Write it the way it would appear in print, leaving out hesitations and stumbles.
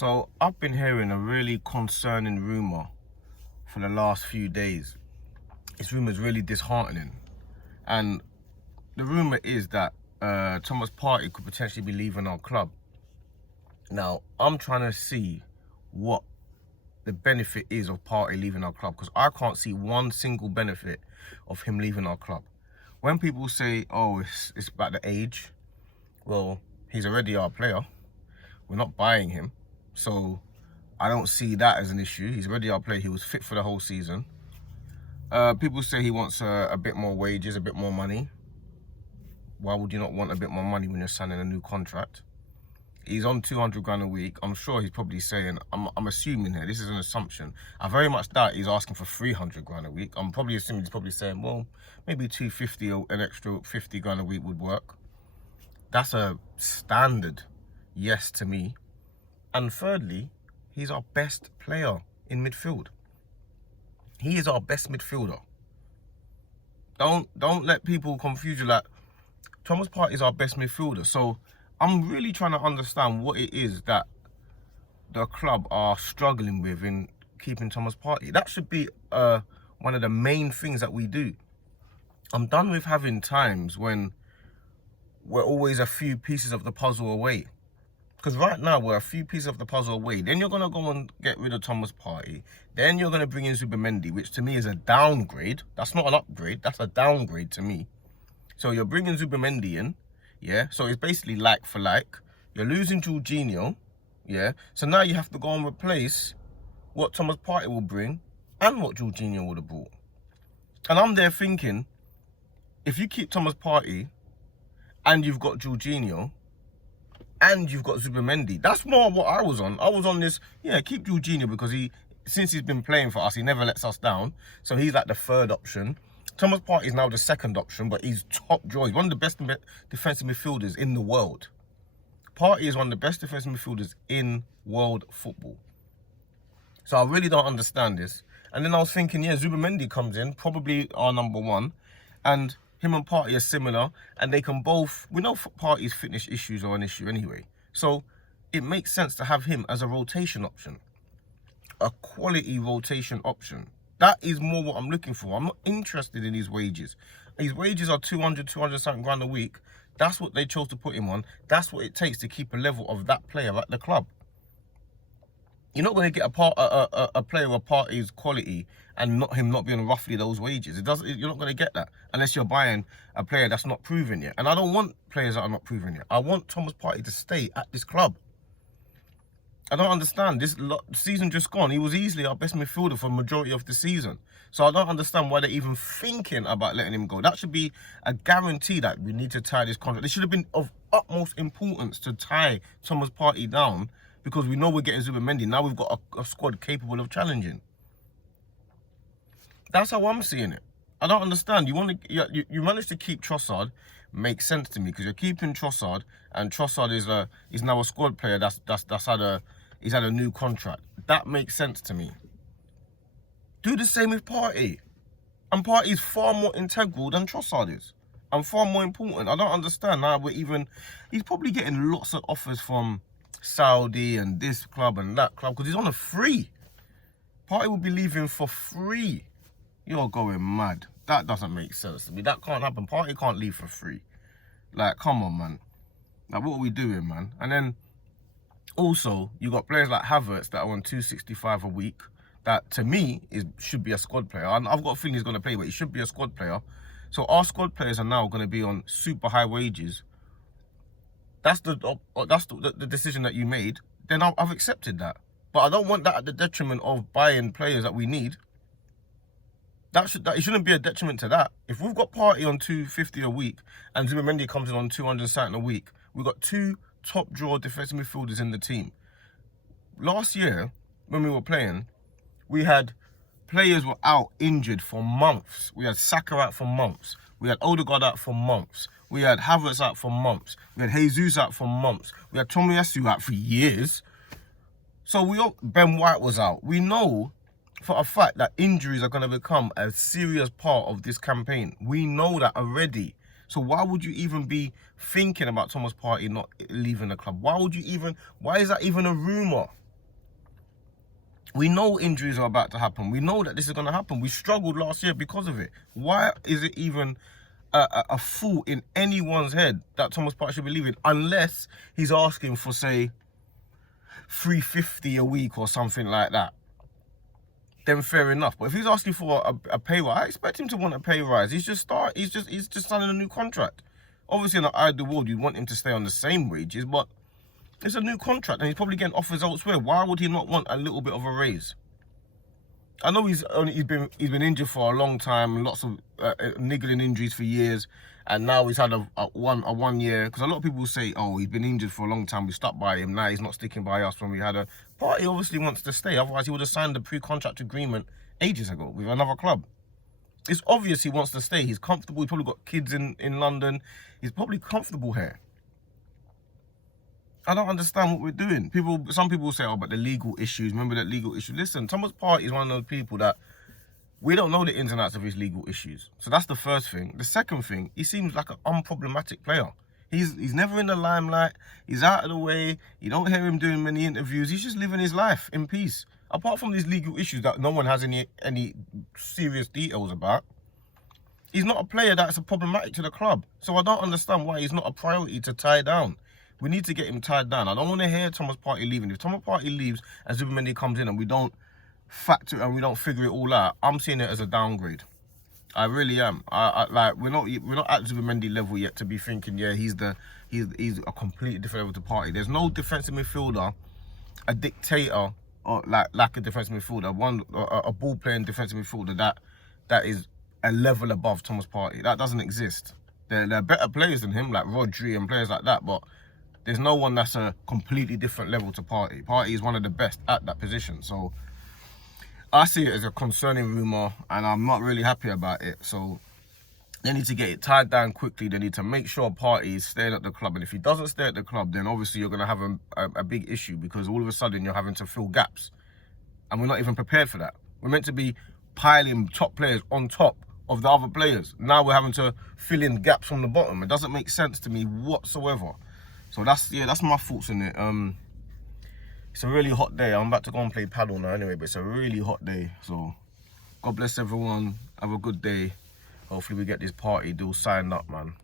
So I've been hearing a really concerning rumour for the last few days. This rumour is really disheartening. And the rumour is that Thomas Partey could potentially be leaving our club. Now, I'm trying to see what the benefit is of Partey leaving our club, because I can't see one single benefit of him leaving our club. When people say, oh, it's about the age, well, he's already our player. We're not buying him. So I don't see that as an issue. He's already our player. He was fit for the whole season. People say he wants a bit more wages, a bit more money. Why would you not want a bit more money when you're signing a new contract? He's on 200 grand a week. I'm sure he's probably saying, I'm assuming here, this is an assumption. I very much doubt he's asking for 300 grand a week. I'm probably assuming he's probably saying, well, maybe 250 or an extra 50 grand a week would work. That's a standard yes to me. And thirdly, he's our best player in midfield. He is our best midfielder. Don't let people confuse you. Like, Thomas Partey is our best midfielder. So I'm really trying to understand what it is that the club are struggling with in keeping Thomas Partey. That should be one of the main things that we do. I'm done with having times when we're always a few pieces of the puzzle away. Because right now, we're a few pieces of the puzzle away. Then you're going to go and get rid of Thomas Partey. Then you're going to bring in Zubimendi, which to me is a downgrade. That's not an upgrade. That's a downgrade to me. So you're bringing Zubimendi in, yeah? So it's basically like for like. You're losing Jorginho, yeah? So now you have to go and replace what Thomas Partey will bring and what Jorginho would have brought. And I'm there thinking, if you keep Thomas Partey and you've got Jorginho, and you've got Zubimendi, that's more what I was on. I was on this, yeah, keep Jorginho because since he's been playing for us, he never lets us down. So he's like the third option. Thomas Partey is now the second option, but he's top draw. He's one of the best defensive midfielders in the world. Partey is one of the best defensive midfielders in world football. So I really don't understand this. And then I was thinking, yeah, Zubimendi comes in, probably our number one, and him and Partey are similar, and they can both, we know Partey's fitness issues are an issue anyway. So it makes sense to have him as a rotation option. A quality rotation option. That is more what I'm looking for. I'm not interested in his wages. His wages are 200 something grand a week. That's what they chose to put him on. That's what it takes to keep a level of that player at the club. You're not going to get a player of Partey's quality and him not being roughly those wages. You're not going to get that unless you're buying a player that's not proven yet. And I don't want players that are not proven yet. I want Thomas Partey to stay at this club. I don't understand. This season just gone, he was easily our best midfielder for the majority of the season. So I don't understand why they're even thinking about letting him go. That should be a guarantee that we need to tie this contract. It should have been of utmost importance to tie Thomas Partey down, because we know we're getting Zubimendi. Now we've got a squad capable of challenging. That's how I'm seeing it. I don't understand. You managed to keep Trossard. Makes sense to me, because you're keeping Trossard, and Trossard is now a squad player he's had a new contract. That makes sense to me. Do the same with Partey. And Partey is far more integral than Trossard is, and far more important. I don't understand how he's probably getting lots of offers from Saudi and this club and that club, because he's on a free. Partey will be leaving for free. You're going mad. That doesn't make sense to me. That can't happen. Partey can't leave for free. Like, come on, man. Like, what are we doing, man? And then also, you got players like Havertz that are on 265 a week. That, to me, should be a squad player. And I've got a feeling he's going to play, but he should be a squad player. So our squad players are now going to be on super high wages. That's the decision that you made. Then I've accepted that. But I don't want that at the detriment of buying players that we need. It shouldn't be a detriment to that. If we've got Partey on 250 a week and Zubimendi comes in on 200 something a week, we've got two top draw defensive midfielders in the team. Last year, when we were playing, we had players were out injured for months. We had Saka out for months. We had Odegaard out for months. We had Havertz out for months. We had Jesus out for months. We had Tomiyasu out for years. So Ben White was out. We know for a fact that injuries are going to become a serious part of this campaign. We know that already. So why would you even be thinking about Thomas Partey not leaving the club? Why is that even a rumour? We know injuries are about to happen. We know that this is going to happen. We struggled last year because of it. Why is it even a thought in anyone's head that Thomas Partey should be leaving, unless he's asking for, say, 350 a week or something like that? Then fair enough. But if he's asking for a pay rise, I expect him to want a pay rise. He's just signing a new contract. Obviously, in the ideal world, you'd want him to stay on the same wages, but it's a new contract and he's probably getting offers elsewhere. Why would he not want a little bit of a raise? I know he's been injured for a long time, lots of niggling injuries for years, and now he's had a 1 year. Because a lot of people say, oh, he's been injured for a long time, we stuck by him, now he's not sticking by us when we had a party. Obviously wants to stay, otherwise he would have signed a pre-contract agreement ages ago with another club. It's obvious he wants to stay. He's comfortable. He's probably got kids in London. He's probably comfortable here. I don't understand what we're doing. Some people say, oh, but the legal issues. Remember that legal issue. Listen, Thomas Partey is one of those people that we don't know the ins and outs of his legal issues. So that's the first thing. The second thing, he seems like an unproblematic player. He's never in the limelight. He's out of the way. You don't hear him doing many interviews. He's just living his life in peace. Apart from these legal issues that no one has any serious details about, he's not a player that's problematic to the club. So I don't understand why he's not a priority to tie down. We need to get him tied down. I don't want to hear Thomas Partey leaving. If Thomas Partey leaves and Zubimendi comes in and we don't factor it and we don't figure it all out, I'm seeing it as a downgrade. I really am. Like we're not at Zubimendi level yet to be thinking, yeah, he's a completely different level to Partey. There's no defensive midfielder, a dictator, or like a defensive midfielder, a ball playing defensive midfielder that is a level above Thomas Partey. That doesn't exist. There are better players than him, like Rodri and players like that, but there's no one that's a completely different level to Partey. Partey is one of the best at that position. So I see it as a concerning rumour and I'm not really happy about it. So they need to get it tied down quickly. They need to make sure Partey is staying at the club. And if he doesn't stay at the club, then obviously you're going to have a big issue, because all of a sudden you're having to fill gaps. And we're not even prepared for that. We're meant to be piling top players on top of the other players. Now we're having to fill in gaps from the bottom. It doesn't make sense to me whatsoever. So that's my thoughts on it. It's a really hot day. I'm about to go and play paddle now anyway, but it's a really hot day. So God bless everyone. Have a good day. Hopefully we get this Partey deal signed up, man.